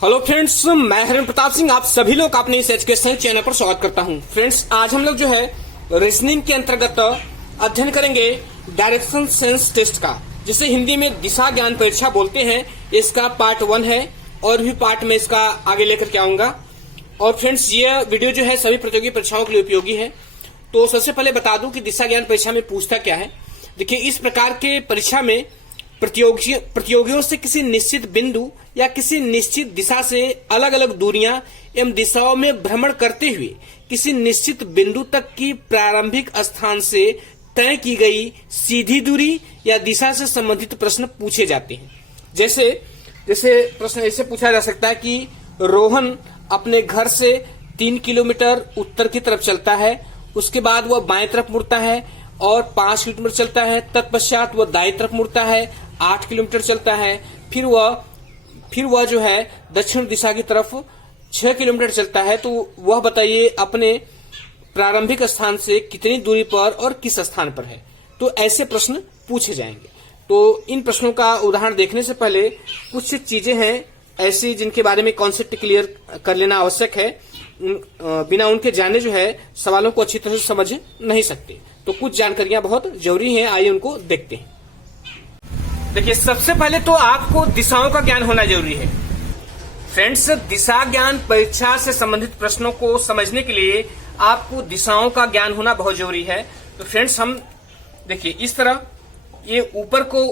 Hello friends, मैं हरिन प्रताप सिंह आप सभी लोग अपने इस एजुकेशनल चैनल पर स्वागत करता हूं। फ्रेंड्स, आज हम लोग जो है रीजनिंग के अंतर्गत अध्ययन करेंगे डायरेक्शन सेंस टेस्ट का, जिसे हिंदी में दिशा ज्ञान परीक्षा बोलते हैं। इसका पार्ट 1 है और भी पार्ट में इसका आगे लेकर के आऊंगा। और फ्रेंड्स, ये वीडियो जो है सभी प्रतियोगी परीक्षाओं के लिए उपयोगी है। तो सबसे पहले बता दूं कि दिशा ज्ञान परीक्षा में पूछता क्या है। देखिए, इस प्रकार के परीक्षा में प्रतियोगियों से किसी निश्चित बिंदु या किसी निश्चित दिशा से अलग अलग दूरियां एवं दिशाओं में भ्रमण करते हुए किसी निश्चित बिंदु तक की प्रारंभिक स्थान से तय की गई सीधी दूरी या दिशा से संबंधित प्रश्न पूछे जाते हैं। जैसे प्रश्न ऐसे पूछा जा सकता है कि रोहन अपने घर से 3 किलोमीटर उत्तर की तरफ चलता है, उसके बाद वह बाएं तरफ मुड़ता है और 5 किलोमीटर चलता है। तत्पश्चात वह दाएं तरफ मुड़ता है, 8 किलोमीटर चलता है। फिर वह जो है दक्षिण दिशा की तरफ 6 किलोमीटर चलता है। तो वह बताइए अपने प्रारंभिक स्थान से कितनी दूरी पर और किस स्थान पर है। तो ऐसे प्रश्न पूछे जाएंगे। तो इन प्रश्नों का उदाहरण देखने से पहले कुछ चीजें हैं ऐसी जिनके बारे में कॉन्सेप्ट क्लियर कर लेना आवश्यक है। बिना उनके जाने जो है सवालों को अच्छी तरह से समझ नहीं सकते। तो कुछ जानकारियां बहुत जरूरी हैं, आइए उनको देखते हैं। देखिए, सबसे पहले तो आपको दिशाओं का ज्ञान होना जरूरी है। फ्रेंड्स, दिशा ज्ञान परीक्षा से संबंधित प्रश्नों को समझने के लिए आपको दिशाओं का ज्ञान होना बहुत जरूरी है। तो फ्रेंड्स, हम देखिए इस तरह ये ऊपर को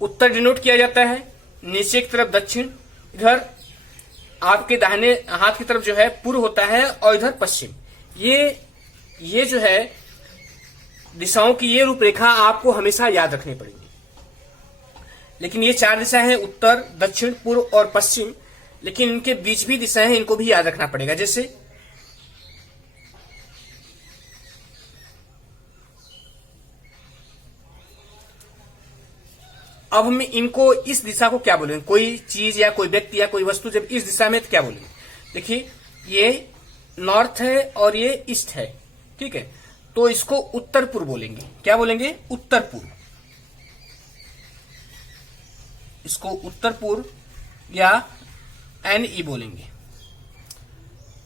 उत्तर डिनोट किया जाता है, नीचे की तरफ दक्षिण, इधर आपके दाहिने हाथ की तरफ जो है पूर्व होता है और इधर पश्चिम। ये जो है दिशाओं की ये रूपरेखा आपको हमेशा याद रखनी पड़ेगी। लेकिन ये 4 दिशाएं हैं, उत्तर, दक्षिण, पूर्व और पश्चिम। लेकिन इनके बीच भी दिशाएं हैं, इनको भी याद रखना पड़ेगा। जैसे अब हम इनको इस दिशा को क्या बोलेंगे, कोई चीज या कोई व्यक्ति या कोई वस्तु जब इस दिशा में तो क्या बोलेंगे। देखिए, ये नॉर्थ है और ये ईस्ट है, ठीक है। तो इसको उत्तर पूर्व बोलेंगे। क्या बोलेंगे? उत्तर पूर्व। इसको उत्तर पूर्व या NE बोलेंगे।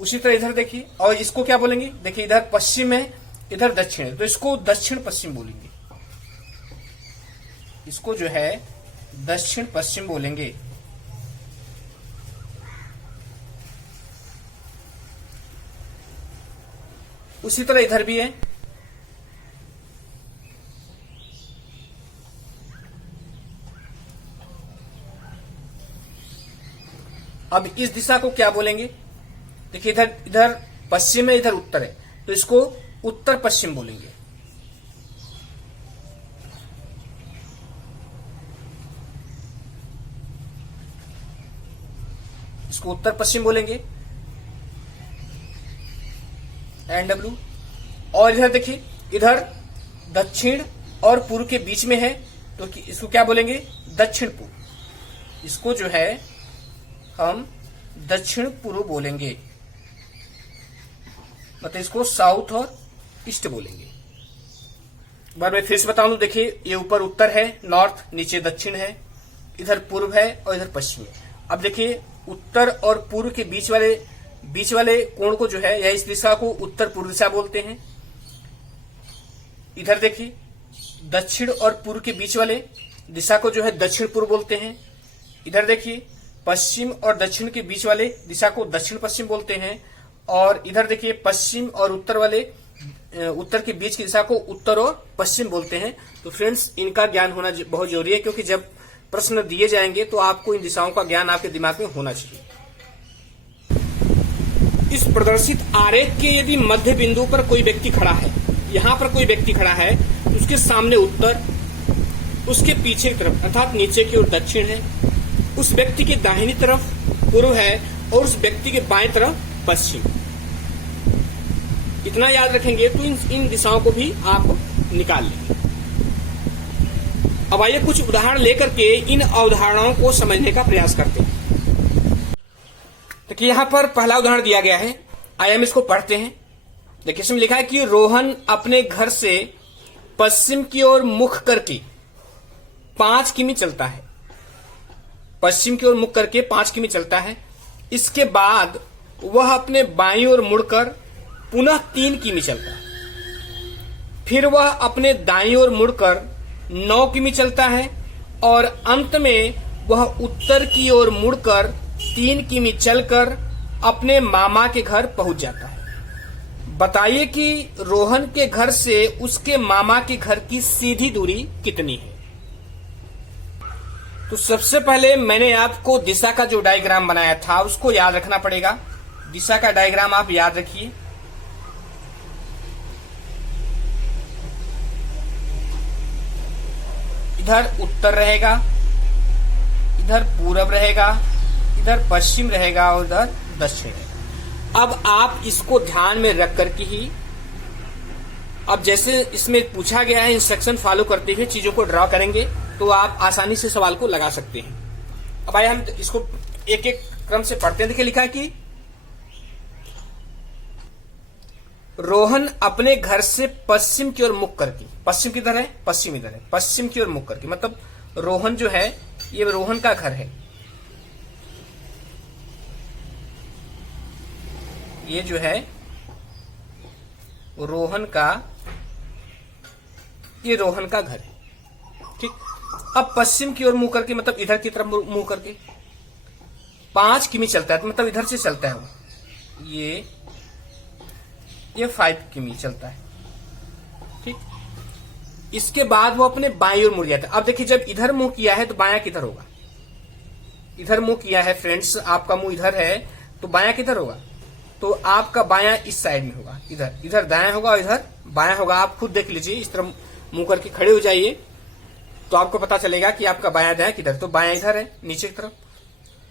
उसी तरह इधर देखिए, और इसको क्या बोलेंगे। देखिए, इधर पश्चिम है, इधर दक्षिण है, तो इसको दक्षिण पश्चिम बोलेंगे। इसको जो है दक्षिण पश्चिम बोलेंगे। उसी तरह इधर भी है। अब इस दिशा को क्या बोलेंगे। देखिए, इधर पश्चिम है, इधर उत्तर है, तो इसको उत्तर पश्चिम बोलेंगे। इसको उत्तर पश्चिम बोलेंगे, NW। और इधर देखिए, इधर दक्षिण और पूर्व के बीच में है, तो इसको क्या बोलेंगे? दक्षिण पूर्व। इसको जो है हम दक्षिण पूर्व बोलेंगे, मतलब इसको साउथ और ईस्ट बोलेंगे। बार मैं फिर से बता दूं, देखिए ये ऊपर उत्तर है, नॉर्थ, नीचे दक्षिण है, इधर पूर्व है और इधर पश्चिम है। अब देखिए, उत्तर और पूर्व के बीच वाले कोण को जो है या इस दिशा को उत्तर पूर्व दिशा बोलते हैं। इधर देखिए, दक्षिण और पूर्व के बीच वाले दिशा को जो है दक्षिण पूर्व बोलते हैं। इधर देखिए, पश्चिम और दक्षिण के बीच वाले दिशा को दक्षिण पश्चिम बोलते हैं। और इधर देखिए, पश्चिम और उत्तर के बीच की दिशा को उत्तर और पश्चिम बोलते हैं। तो फ्रेंड्स, इनका ज्ञान होना बहुत जरूरी है, क्योंकि जब प्रश्न दिए जाएंगे तो आपको इन दिशाओं का ज्ञान आपके दिमाग में होना चाहिए। इस प्रदर्शित आरेख के यदि मध्य बिंदु पर कोई व्यक्ति खड़ा है, यहाँ पर कोई व्यक्ति खड़ा है, तो उसके सामने उत्तर, उसके पीछे की तरफ अर्थात नीचे की ओर दक्षिण है, उस व्यक्ति के दाहिनी तरफ पूर्व है और उस व्यक्ति के बाएं तरफ पश्चिम। इतना याद रखेंगे तो इन दिशाओं को भी आप निकाल लेंगे। अब आइए कुछ उदाहरण लेकर के इन अवधारणाओं को समझने का प्रयास करते हैं। देखिए, यहाँ पर पहला उदाहरण दिया गया है, आइए हम इसको पढ़ते हैं। देखिए, इसमें लिखा है कि रोहन अपने घर से पश्चिम की ओर मुख करके 5 किमी चलता है। पश्चिम की ओर मुख करके 5 किमी चलता है इसके बाद वह अपने बाईं ओर मुड़कर पुनः 3 किमी चलता है। फिर वह अपने दाईं ओर मुड़कर 9 किमी चलता है और अंत में वह उत्तर की ओर मुड़कर 3 किमी चलकर अपने मामा के घर पहुंच जाता है। बताइए कि रोहन के घर से उसके मामा के घर की सीधी दूरी कितनी है। तो सबसे पहले मैंने आपको दिशा का जो डायग्राम बनाया था उसको याद रखना पड़ेगा। दिशा का डायग्राम आप याद रखिए। इधर उत्तर रहेगा, इधर पूरब रहेगा, इधर पश्चिम रहेगा और इधर दक्षिण रहेगा। अब आप इसको ध्यान में रख करके ही, अब जैसे इसमें पूछा गया है इंस्ट्रक्शन फॉलो करते हुए चीजों को ड्रॉ करेंगे तो आप आसानी से सवाल को लगा सकते हैं। अब आइए हम इसको एक एक क्रम से पढ़ते हैं। देखिए लिखा है कि रोहन अपने घर से पश्चिम की ओर मुख करके, पश्चिम किधर है, पश्चिम इधर है, पश्चिम की ओर मुख करके, मतलब रोहन जो है ये रोहन का घर है। ये जो है रोहन का, ये रोहन का घर है। ठीक, अब पश्चिम की ओर मुंह करके मतलब इधर की तरफ मुंह करके 5 किमी चलता है, तो मतलब इधर से चलता है वो, ये 5 किमी चलता है। ठीक, इसके बाद वो अपने बाईं ओर मुड़ जाता है। अब देखिए जब इधर मुंह किया है तो बायां किधर होगा, इधर मुंह किया है फ्रेंड्स, आपका मुंह इधर है तो बायां किधर होगा, तो आपका बायां इस साइड में होगा, इधर, इधर दायां होगा और इधर बायां होगा। आप खुद देख लीजिए, इस तरह मुंह करके खड़े हो जाइए तो आपको पता चलेगा कि आपका बायां दायां किधर। तो बायां इधर है नीचे की तरफ,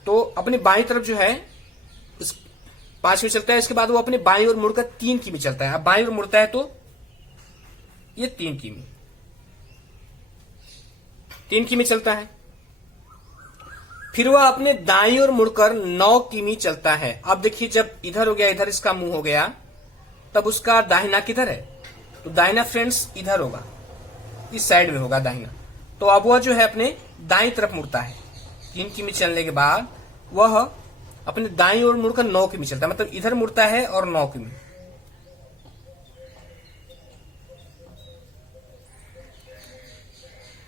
तो अपनी बाईं तरफ जो है 5 किमी चलता है। इसके बाद वो अपने बाईं ओर मुड़कर 3 किमी चलता है। अब बाईं ओर मुड़ता है तो ये 3 किमी चलता है। फिर वह अपने दाईं ओर मुड़कर 9 किमी चलता है। अब देखिए जब इधर हो गया, इधर इसका मुंह हो गया, तब उसका दाहिना किधर है, तो दाहिना फ्रेंड्स इधर होगा, इस साइड में होगा दाहिना। तो अब वह जो है अपने दाईं तरफ मुड़ता है। 3 किमी चलने के बाद वह अपने दाईं ओर मुड़कर 9 किमी चलता है, मतलब इधर मुड़ता है और 9 किमी।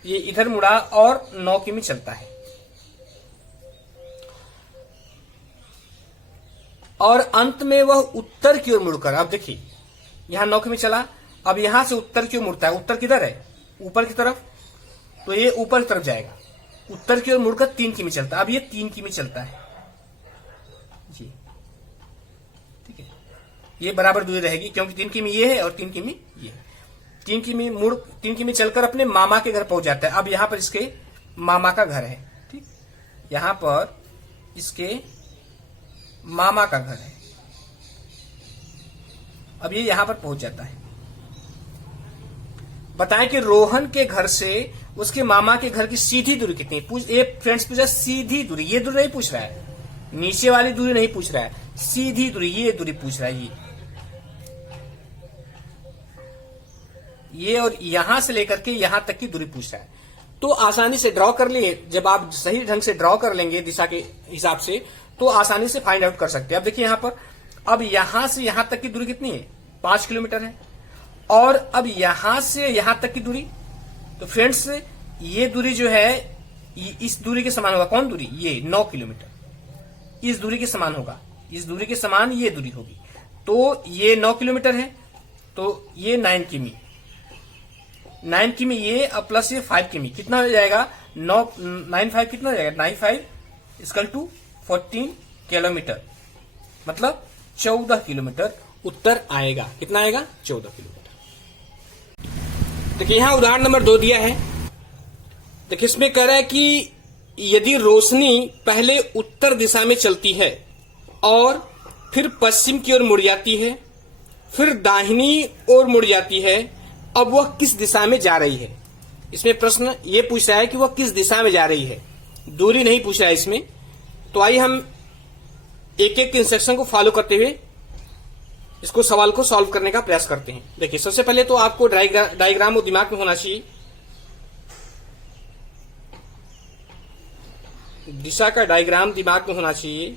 ये इधर मुड़ा और 9 किमी चलता है। और अंत में वह उत्तर की ओर मुड़कर, अब देखिए यहां 9 किमी चला, अब यहां से उत्तर की ओर मुड़ता है। उत्तर किधर है, ऊपर की तरफ, तो ये ऊपर की तरफ जाएगा। उत्तर की ओर मुड़कर 3 किमी चलता है। अब ये 3 किमी चलता है जी, ठीक है। ये बराबर दूरी रहेगी क्योंकि 3 किमी ये है और 3 किमी ये है। 3 किमी चलकर अपने मामा के घर पहुंच जाता है। अब यहां पर इसके मामा का घर है। ठीक, यहां पर इसके मामा का घर है। अब ये यहां पर पहुंच जाता है। बताएं कि रोहन के घर से उसके मामा के घर की सीधी दूरी कितनी है। ये फ्रेंड्स पूछा सीधी दूरी, ये दूरी नहीं पूछ रहा है, नीचे वाली दूरी नहीं पूछ रहा है, सीधी दूरी, ये दूरी पूछ रहा है। ये और यहां से लेकर के यहां तक की दूरी पूछ रहा है। तो आसानी से ड्रॉ कर लिए, जब आप सही ढंग से ड्रॉ कर लेंगे दिशा के हिसाब से तो आसानी से फाइंड आउट कर सकते हैं। अब देखिए यहां पर, अब यहां से यहां तक की दूरी कितनी है, 5 किलोमीटर है। और अब यहां से यहां तक की दूरी, तो फ्रेंड्स ये दूरी जो है इस दूरी के समान होगा। कौन दूरी, ये 9 किलोमीटर इस दूरी के समान होगा, इस दूरी के समान ये दूरी होगी। तो ये 9 किलोमीटर है, तो ये 9 किमी, 9 किमी ये, अब प्लस ये 5 किमी, कितना हो जाएगा, 9 कितना हो जाएगा, 9 इक्वल टू 14 किलोमीटर, मतलब 14 किलोमीटर उत्तर आएगा। कितना आएगा, 14 किलोमीटर। देखिए यहां उदाहरण नंबर 2 दिया है। देखिए इसमें कह रहा है कि यदि रोशनी पहले उत्तर दिशा में चलती है और फिर पश्चिम की ओर मुड़ जाती है, फिर दाहिनी ओर मुड़ जाती है, अब वह किस दिशा में जा रही है। इसमें प्रश्न ये पूछ रहा है कि वह किस दिशा में जा रही है, दूरी नहीं पूछ रहा है इसमें। तो आइए हम एक एक इंस्ट्रक्शन को फॉलो करते हुए इसको सवाल को सॉल्व करने का प्रयास करते हैं। देखिए सबसे पहले तो आपको डायग्राम वो दिमाग में होना चाहिए। दिशा का डायग्राम दिमाग में होना चाहिए।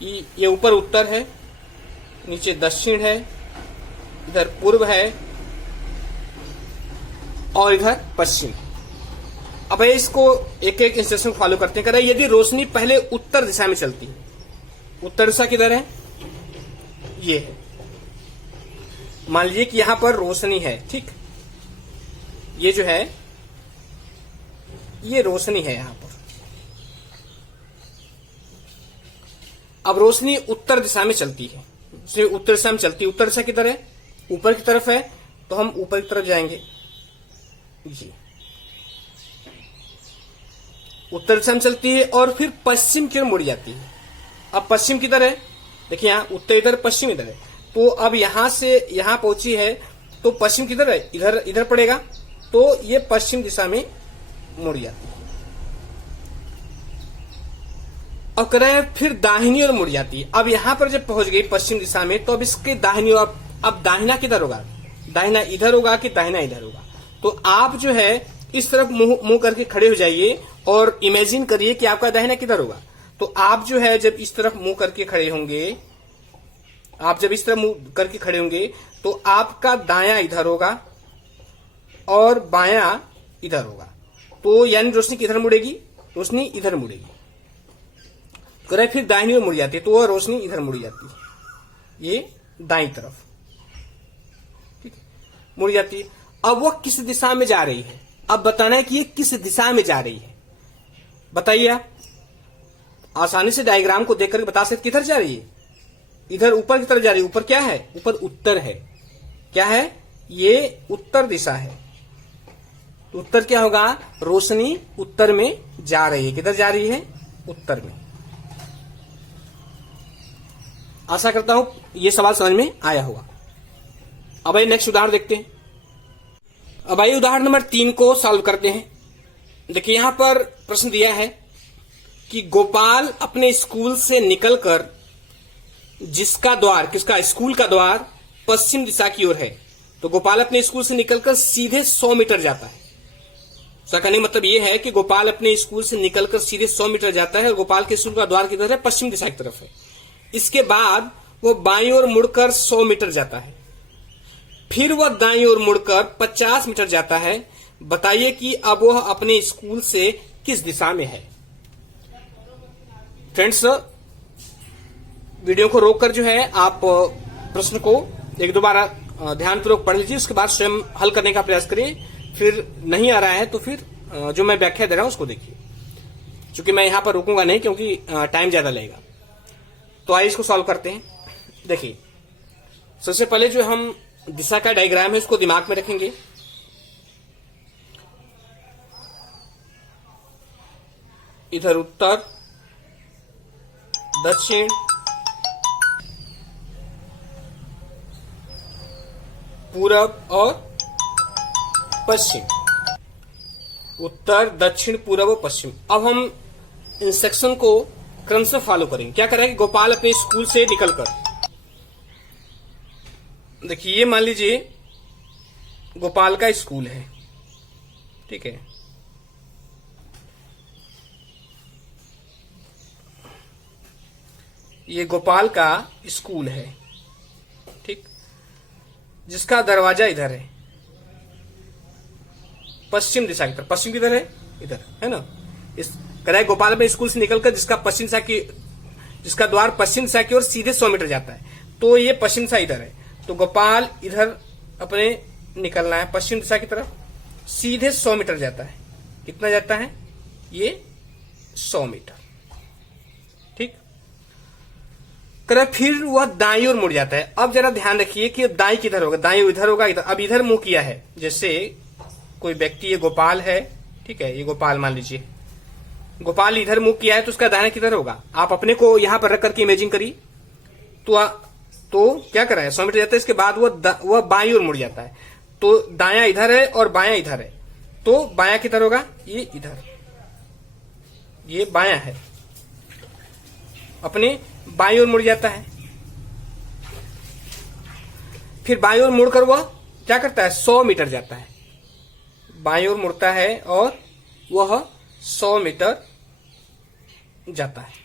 कि ये ऊपर उत्तर है, नीचे दक्षिण है, इधर पूर्व है और इधर पश्चिम। अब इसको एक एक इंस्ट्रक्शन फॉलो करते हैं। कह रहा है यदि रोशनी पहले उत्तर दिशा में चलती है, उत्तर दिशा किधर है, ये है। मान लीजिए कि यहां पर रोशनी है, ठीक, ये जो है ये रोशनी है यहां पर। अब रोशनी उत्तर दिशा में चलती है, उत्तर दिशा में चलती है। उत्तर दिशा किधर है, ऊपर की तरफ है, तो हम ऊपर की तरफ जाएंगे जी। उत्तर दिशा में चलती है और फिर पश्चिम की ओर मुड़ जाती है। अब पश्चिम किधर है, देखिए यहां उत्तर इधर, पश्चिम इधर है। तो अब यहां से यहां पहुंची है तो पश्चिम किधर है, इधर इधर पड़ेगा, तो ये पश्चिम दिशा में मुड़ जाती है। अब कह रहे हैं फिर दाहिनी ओर मुड़ जाती है। अब यहां पर जब पहुंच गई पश्चिम दिशा में, तो अब इसके दाहिनी ओर, अब दाहिना किधर होगा, दाहिना इधर होगा कि दाहिना इधर होगा। तो आप जो है इस तरफ मुंह करके खड़े हो जाइए और इमेजिन करिए कि आपका दाहिना किधर होगा। तो आप जो है जब इस तरफ मुंह करके खड़े होंगे, आप जब इस तरफ मुंह करके खड़े होंगे तो आपका दायां इधर होगा और बायां इधर होगा। तो यानी रोशनी किधर मुड़ेगी, रोशनी इधर मुड़ेगी। करे फिर दाहिनी ओर मुड़ जाती है, तो वह रोशनी इधर मुड़ जाती है, ये दाईं तरफ, ठीक है, मुड़ जाती है। अब वह किस दिशा में जा रही है, अब बताना है कि ये किस दिशा में जा रही है। बताइए आप आसानी से डायग्राम को देख करके बता सकते किधर जा रही है, इधर ऊपर की तरफ जा रही है। ऊपर क्या है, ऊपर उत्तर है, क्या है, ये उत्तर दिशा है। तो उत्तर क्या होगा, रोशनी उत्तर में जा रही है। किधर जा रही है, उत्तर में। आशा करता हूं ये सवाल समझ में आया होगा। अब आइए नेक्स्ट उदाहरण देखते हैं। अब आइए उदाहरण नंबर 3 को सॉल्व करते हैं। देखिए यहां पर प्रश्न दिया है कि गोपाल अपने स्कूल से निकलकर, जिसका द्वार, किसका, स्कूल का द्वार पश्चिम दिशा की ओर है। तो गोपाल अपने स्कूल से निकलकर सीधे 100 मीटर जाता है। उसका कहने का मतलब यह है कि गोपाल अपने स्कूल से निकलकर सीधे 100 मीटर जाता है और गोपाल के स्कूल का द्वार किधर है, पश्चिम दिशा की तरफ है। इसके बाद वो बाईं ओर मुड़कर 100 मीटर जाता है, फिर वह दाईं ओर मुड़कर 50 मीटर जाता है। बताइए कि अब वह अपने स्कूल से किस दिशा में है। फ्रेंड्स, वीडियो को रोककर जो है आप प्रश्न को एक दो बार ध्यानपूर्वक पढ़ लीजिए, उसके बाद स्वयं हल करने का प्रयास करिए। फिर नहीं आ रहा है तो फिर जो मैं व्याख्या दे रहा हूं उसको देखिए, क्योंकि मैं यहां पर रुकूंगा नहीं, क्योंकि टाइम ज्यादा लगेगा। तो आइए इसको सॉल्व करते हैं। देखिए सबसे पहले जो हम दिशा का डायग्राम है उसको दिमाग में रखेंगे। इधर उत्तर, दक्षिण, पूरब और पश्चिम, उत्तर, दक्षिण, पूरब और पश्चिम। अब हम इंस्ट्रक्शन को क्रमशः फॉलो करेंगे। क्या कर रहा है कि गोपाल अपने स्कूल से निकलकर, देखिए ये मान लीजिए गोपाल का स्कूल है, ठीक है। ये गोपाल का स्कूल है, ठीक, जिसका दरवाजा इधर है, पश्चिम दिशा की तरफ। पश्चिम किधर है, इधर है ना। इस कह रहा है गोपाल में स्कूल से निकलकर जिसका द्वार पश्चिम दिशा की ओर सीधे 100 मीटर जाता है। तो ये पश्चिम दिशा इधर है, तो गोपाल इधर अपने निकलना है पश्चिम दिशा की तरफ, सीधे 100 मीटर जाता है। कितना जाता है, ये 100 मीटर, ठीक। कर फिर वह दाईं ओर मुड़ जाता है। अब जरा ध्यान रखिए कि दाईं किधर होगा, दाईं इधर होगा, इधर। अब इधर मुंह किया है, जैसे कोई व्यक्ति, ये गोपाल है, ठीक है, ये गोपाल मान लीजिए, गोपाल इधर मुंह किया है, तो उसका दाहिना किधर होगा। आप अपने को यहां पर रख करके इमेजिन करिए। तो क्या कर रहा है, 100 मीटर जाता है, इसके बाद वह बाईं ओर मुड़ जाता है। तो दायां इधर है और बायां इधर है, तो बायां किधर होगा, ये इधर, ये बायां है, अपने बाईं ओर मुड़ जाता है। फिर बाईं ओर मुड़कर वह क्या करता है, 100 मीटर जाता है। बाईं ओर मुड़ता है और वह 100 मीटर जाता है।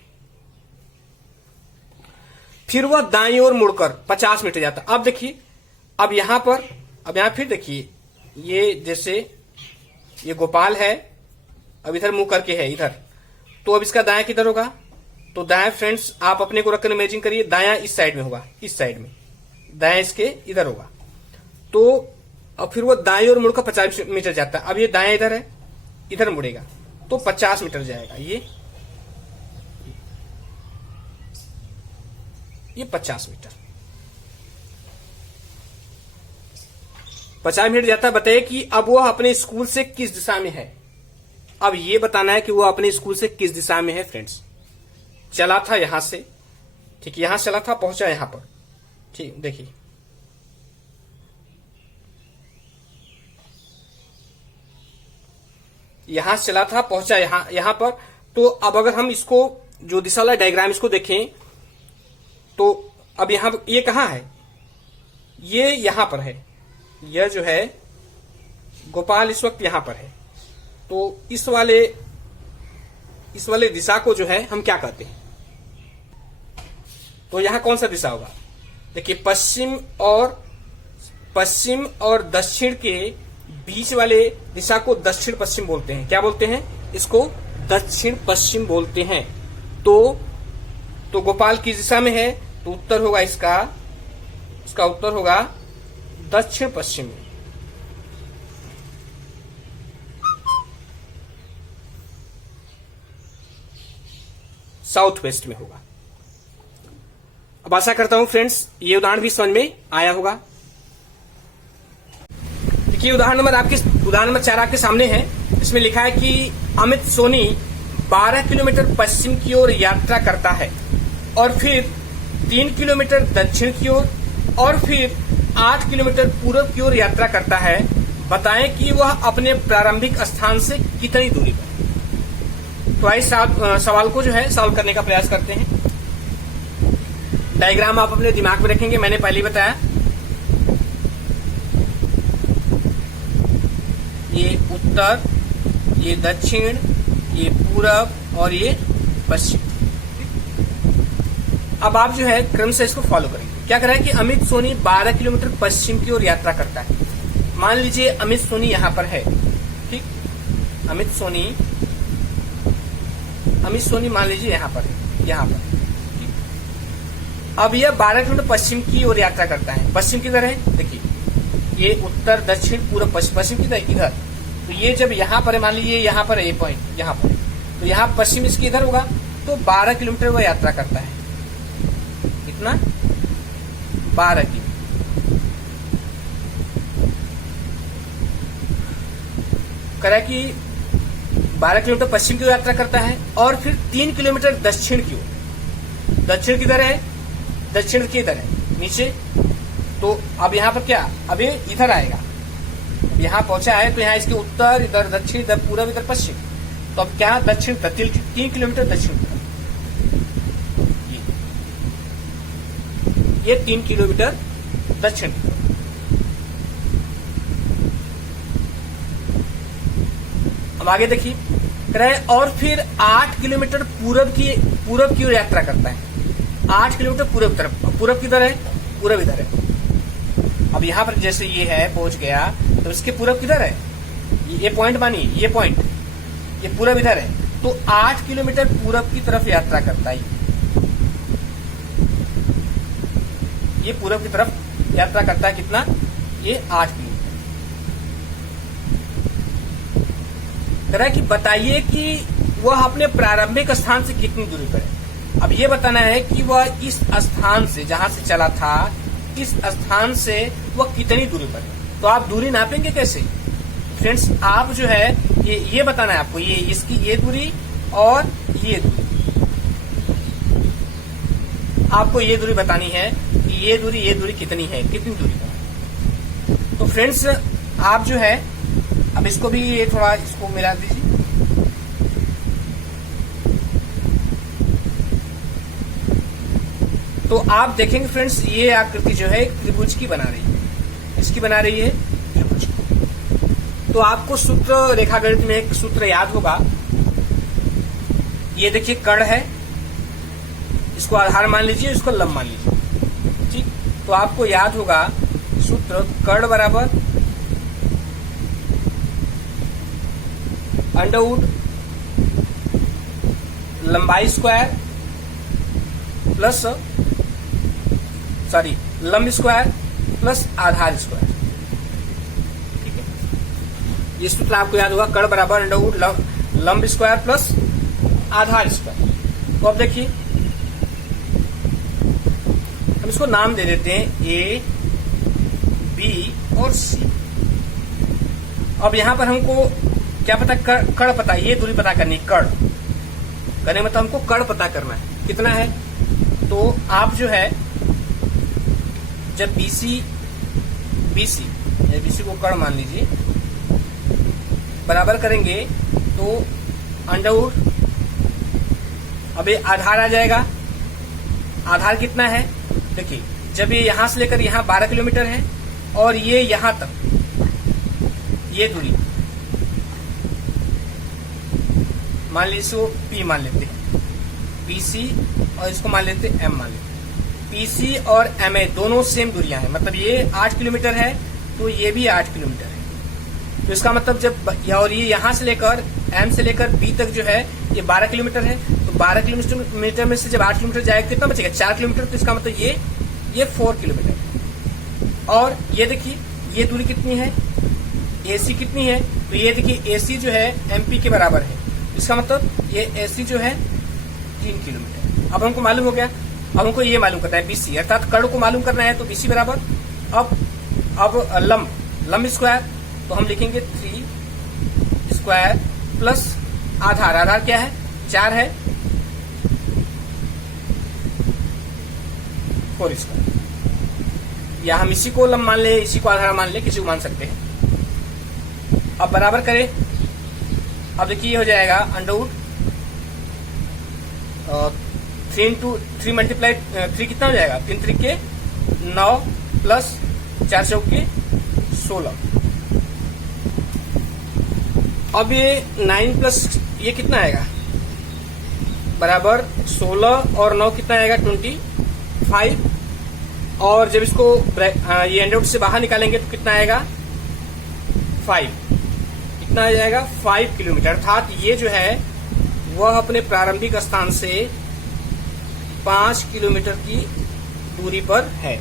फिर वह दाईं ओर मुड़कर 50 मीटर जाता है। अब देखिए, अब यहां फिर देखिए, ये जैसे ये गोपाल है, अब इधर मुंह करके है इधर, तो अब इसका दायां किधर होगा? तो दायां फ्रेंड्स आप अपने को रखकर इमेजिन करिए, दायां इस साइड में होगा, इस साइड में, दायां इसके इधर होगा। तो अब फिर वो दाएं ओर मुड़कर 50 मीटर जाता है। अब ये दायां इधर है, इधर मुड़ेगा तो 50 मीटर जाएगा। ये 50 मीटर, 50 मीटर जाता है। बताइए कि अब वो अपने स्कूल से किस दिशा में है। अब ये बताना है कि वो अपने स्कूल से किस दिशा में है फ्रेंड्स। चला था यहां से, ठीक, यहां चला था, पहुंचा यहां पर, ठीक, देखिए यहां से चला था, पहुंचा यहां पर। तो अब अगर हम इसको जो दिशा वाला डायग्राम इसको देखें तो अब यहां ये कहां है? ये यहां पर है। यह जो है गोपाल इस वक्त यहां पर है। तो इस वाले दिशा को जो है हम क्या कहते हैं? तो यहां कौन सा दिशा होगा? देखिए, पश्चिम और दक्षिण के बीच वाले दिशा को दक्षिण पश्चिम बोलते हैं। क्या बोलते हैं? इसको दक्षिण पश्चिम बोलते हैं। तो गोपाल किस दिशा में है? तो उत्तर होगा इसका उत्तर होगा दक्षिण पश्चिम में। साउथ वेस्ट में होगा। अब आशा करता हूं फ्रेंड्स ये उदाहरण भी समझ में आया होगा। देखिए, उदाहरण नंबर 4 आपके सामने है। इसमें लिखा है कि अमित सोनी 12 किलोमीटर पश्चिम की ओर यात्रा करता है और फिर 3 किलोमीटर दक्षिण की ओर और फिर 8 किलोमीटर पूर्व की ओर यात्रा करता है। बताएं कि वह अपने प्रारंभिक स्थान से कितनी दूरी पर। तो आइए सवाल को जो है सॉल्व करने का प्रयास करते हैं। डायग्राम आप अपने दिमाग में रखेंगे, मैंने पहले ही बताया। ये उत्तर, ये दक्षिण, ये पूरब और ये पश्चिम। अब आप जो है क्रम से इसको फॉलो करेंगे। क्या कर रहा है कि अमित सोनी 12 किलोमीटर पश्चिम की ओर यात्रा करता है। मान लीजिए अमित सोनी यहां पर है, ठीक, अमित सोनी मान लीजिए यहां पर है, यहां पर, ठीक। अब यह 12 किलोमीटर पश्चिम की ओर यात्रा करता है। पश्चिम किधर है? देखिए, ये उत्तर, दक्षिण, पूर्व, पश्चिम किधर? इधर। तो ये जब यहां पर है, मान लीजिए यहां पर है, ये पॉइंट यहां पर, तो यहां पश्चिम इसके इधर होगा। तो 12 किलोमीटर वह यात्रा करता है। कितना? 12 किलोमीटर। करा कि 12 किलोमीटर पश्चिम की ओर यात्रा करता है और फिर 3 किलोमीटर दक्षिण की ओर। दक्षिण किधर है? दक्षिण के इधर है, नीचे। तो अब यहाँ पर क्या? अब ये इधर आएगा। यहाँ पहुंचा है तो यहाँ इसके उत्तर, इधर दक्षिण, इधर पूर्व, इधर पश्चिम। तो अब क्या? दक्षिण, 3 किलोमीटर दक्षिण। ये 3 किलोमीटर दक्षिण। अब आगे देखिए, और फिर 8 किलोमीटर पूरब की ओर यात्रा करता है। 8 किलोमीटर पूरब तरफ। पूरब किधर है? पूरब इधर है। अब यहां पर जैसे ये है, पहुंच गया, तो इसके पूरब किधर है? ये पॉइंट मानिए, ये पॉइंट, ये पूरब इधर है। तो 8 किलोमीटर पूरब की तरफ यात्रा करता है। ये पूरब की तरफ यात्रा करता है। कितना? ये 8 किलोमीटर। कह रहा है कि बताइए कि वह अपने प्रारंभिक स्थान से कितनी दूरी पर है। अब ये बताना है कि वह इस स्थान से, जहां से चला था, इस स्थान से वह कितनी दूरी पर है। तो आप दूरी नापेंगे कैसे फ्रेंड्स? आप जो है ये बताना है आपको, ये इसकी ये दूरी और ये दूरी, आपको ये दूरी बतानी है कि ये दूरी कितनी है, कितनी दूरी पर। तो फ्रेंड्स आप जो है अब इसको भी ये थोड़ा इसको मिला दीजिए। तो आप देखेंगे फ्रेंड्स, ये आकृति जो है त्रिभुज की बना रही है। इसकी बना रही है त्रिभुज की। तो आपको सूत्र, रेखागणित में एक सूत्र याद होगा। ये देखिए कर्ण है, इसको आधार मान लीजिए, इसको लंब मान लीजिए। ठीक, तो आपको याद होगा सूत्र कर्ण बराबर अंडरवुड लंबाई स्क्वायर प्लस लंब स्क्वायर प्लस आधार स्क्वायर। ठीक है, ये सूत्र आपको याद होगा, कर्ण बराबर अंडरवुड लंब स्क्वायर प्लस आधार स्क्वायर। तो अब देखिए हम इसको नाम दे देते हैं ए, बी और सी। अब यहां पर हमको क्या पता, कर्ण पता, ये दूरी पता करनी, कर्ण करने मतलब हमको कर्ण पता करना है, कितना है। तो आप जो है जब बीसी को कर्ण मान लीजिए, बराबर करेंगे तो अंडरवुड, अब ये आधार आ जाएगा। आधार कितना है, देखिए जब ये यहां से लेकर यहां 12 किलोमीटर है और ये यहां तक, ये दूरी मान लीजिए इसको P मान लेते हैं, PC, और इसको मान लेते हैं M मान लेते हैं। PC और MA दोनों सेम दूरियां हैं, मतलब ये 8 किलोमीटर है तो ये भी 8 किलोमीटर है। तो इसका मतलब जब और ये यहां से लेकर M से लेकर B तक जो है ये 12 किलोमीटर है, तो 12 किलोमीटर में से जब 8 किलोमीटर जाएगा कितना बचेगा, 4 किलोमीटर। तो इसका मतलब ये 4 किलोमीटर। और ये देखिए ये दूरी कितनी है, AC कितनी है, तो ये देखिए AC जो है MP के बराबर है, इसका मतलब ये AC जो है 3 किलोमीटर। अब हमको मालूम हो गया, अब हमको ये मालूम करना है BC, अर्थात कर्ण को मालूम करना है, तो BC बराबर अब लंब स्क्वायर, तो हम लिखेंगे 3 स्क्वायर प्लस आधार क्या है, 4 है, 4 स्क्वायर। या हम इसी को लंब मान ले, इसी को आधार मान ले, किसी को मान सकते हैं। अब बराबर करें, अब देखिए ये हो जाएगा अंडरवुड 3 मल्टीप्लाई 3 कितना हो जाएगा, 3 3 9 प्लस 4 चौके 16। अब ये 9 प्लस ये कितना आएगा, बराबर 16 और 9 कितना आएगा 25। और जब इसको ये अंडरवुड से बाहर निकालेंगे तो कितना आएगा 5, कितना आ जाएगा 5 किलोमीटर। अर्थात ये जो है वह अपने प्रारंभिक स्थान से 5 किलोमीटर की दूरी पर है।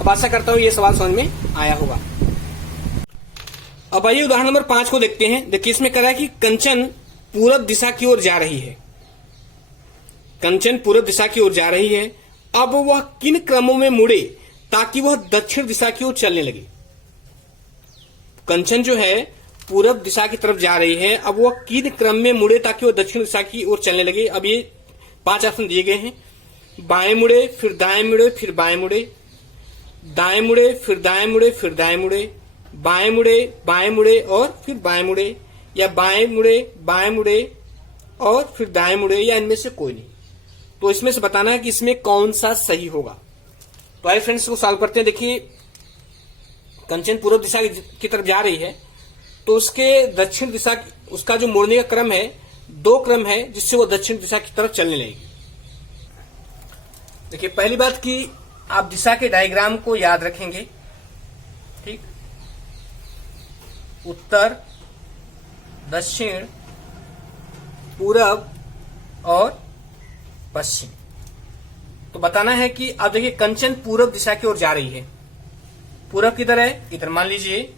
अब आशा करता हूं ये सवाल समझ में आया होगा। अब आइए उदाहरण नंबर 5 को देखते हैं। देखिए इसमें कह रहा है कि कंचन पूरब दिशा की ओर जा रही है, कंचन पूरब दिशा की ओर जा रही है। अब वह किन क्रमों में मुड़े ताकि वह दक्षिण दिशा की ओर चलने लगे। कंचन जो है पूरब दिशा की तरफ जा रही है, अब वह किन क्रम में मुड़े ताकि वह दक्षिण दिशा की ओर चलने लगे। अब ये 5 ऑप्शन दिए गए हैं, बाएं मुड़े, फिर दाएं मुड़े, फिर बाएं मुड़े, दाएं मुड़े, फिर दाएं मुड़े, फिर दाएं मुड़े, बाएं मुड़े और फिर बाएं मुड़े, या बाएं मुड़े और फिर दाएं मुड़े, या इनमें से कोई नहीं। तो इसमें से बताना है कि इसमें कौन सा सही होगा। तो आइए फ्रेंड्स को सॉल्व करते हैं। देखिए कंचन पूर्व दिशा की तरफ जा रही है, तो उसके दक्षिण दिशा उसका जो मुड़ने का क्रम है, 2 क्रम है जिससे वो दक्षिण दिशा की तरफ चलने लगेगी। देखिए पहली बात कि आप दिशा के डायग्राम को याद रखेंगे, ठीक, उत्तर, दक्षिण, पूरब और पश्चिम। तो बताना है कि अब देखिए कंचन पूरब दिशा की ओर जा रही है। पूरब किधर है, इधर मान लीजिए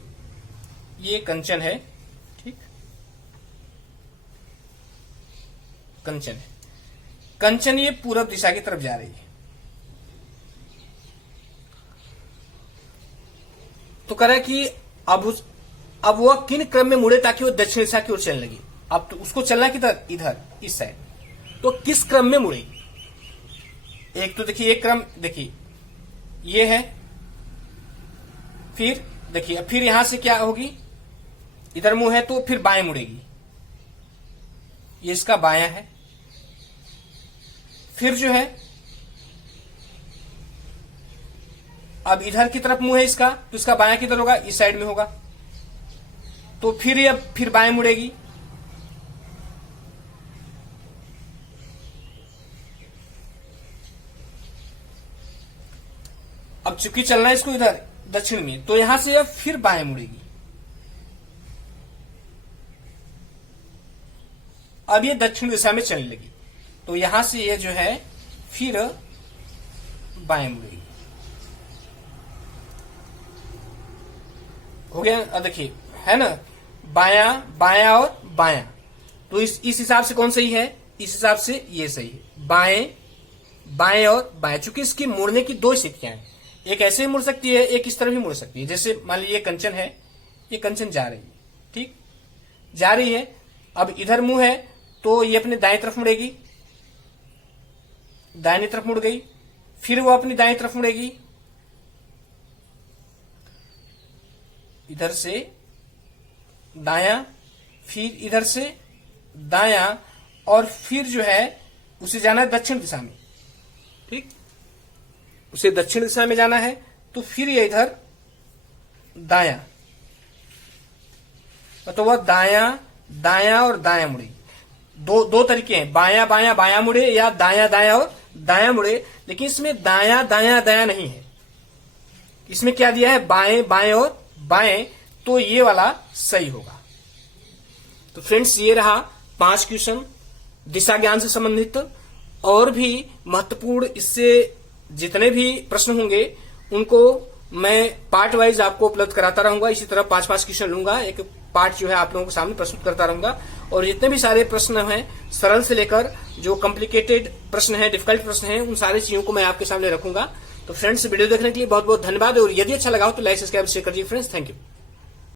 ये कंचन है, ठीक, कंचन है, कंचन ये पूरब दिशा की तरफ जा रही है। तो कह रहा है कि अब वह किन क्रम में मुड़े ताकि वो दक्षिण दिशा की ओर चलने लगी। अब तो उसको चलना किधर, इधर, इस साइड। तो किस क्रम में मुड़ेगी। एक तो देखिए एक क्रम, देखिए ये है, फिर देखिए फिर यहां से क्या होगी, इधर मुंह है तो फिर बाएं मुड़ेगी, ये इसका बायां है। फिर जो है अब इधर की तरफ मुंह है इसका, तो इसका बायां किधर होगा, इस साइड में होगा। तो फिर ये फिर बाएं मुड़ेगी, अब चूंकि चलना है इसको इधर दक्षिण में, तो यहां से अब फिर बाएं मुड़ेगी। अब ये दक्षिण दिशा में चलने लगी, तो यहां से ये जो है फिर बाएं मुड़ेगी। हो गया? अब देखिए, है ना, बायां बायां और बायां, तो इस हिसाब से कौन सही है? इस हिसाब से ये सही है। बाएं बाएं और बाएं, चूंकि इसकी मुड़ने की दो स्थितियां हैं, एक ऐसे ही मुड़ सकती है, एक इस तरफ भी मुड़ सकती है। जैसे मान लीजिए कंचन है, ये कंचन जा रही है, ठीक जा रही है। अब इधर मुंह है तो ये अपने दाएं तरफ मुड़ेगी, दाहिनी तरफ मुड़ गई, फिर वो अपनी दाएं तरफ मुड़ेगी, इधर से दायां, फिर इधर से दायां, और फिर जो है उसे जाना है दक्षिण दिशा में, ठीक, उसे दक्षिण दिशा में जाना है, तो फिर ये इधर दायां, तो वह दायां दायां और दायां मुड़ेगी। दो तरीके हैं, बायां बायां बायां मुड़े या दायां दायां और दायां मुड़े, लेकिन इसमें दायां दायां दायां नहीं है, इसमें क्या दिया है? बाएं बाएं और बाएं, तो ये वाला सही होगा। तो फ्रेंड्स, ये रहा 5 क्वेश्चन दिशा ज्ञान से संबंधित। और भी महत्वपूर्ण इससे जितने भी प्रश्न होंगे उनको मैं पार्ट वाइज आपको उपलब्ध कराता रहूंगा। इसी तरह 5-5 क्वेश्चन लूंगा, एक पार्ट जो है आप लोगों के सामने प्रस्तुत करता रहूंगा। और जितने भी सारे प्रश्न हैं, सरल से लेकर जो कॉम्प्लिकेटेड प्रश्न है, डिफिकल्ट प्रश्न है, उन सारी चीजों को मैं आपके सामने रखूंगा। तो फ्रेंड्स, वीडियो देखने के लिए बहुत बहुत धन्यवाद। और यदि अच्छा लगा हो तो लाइक सब्सक्राइब शेयर करिए फ्रेंड्स। Thank you.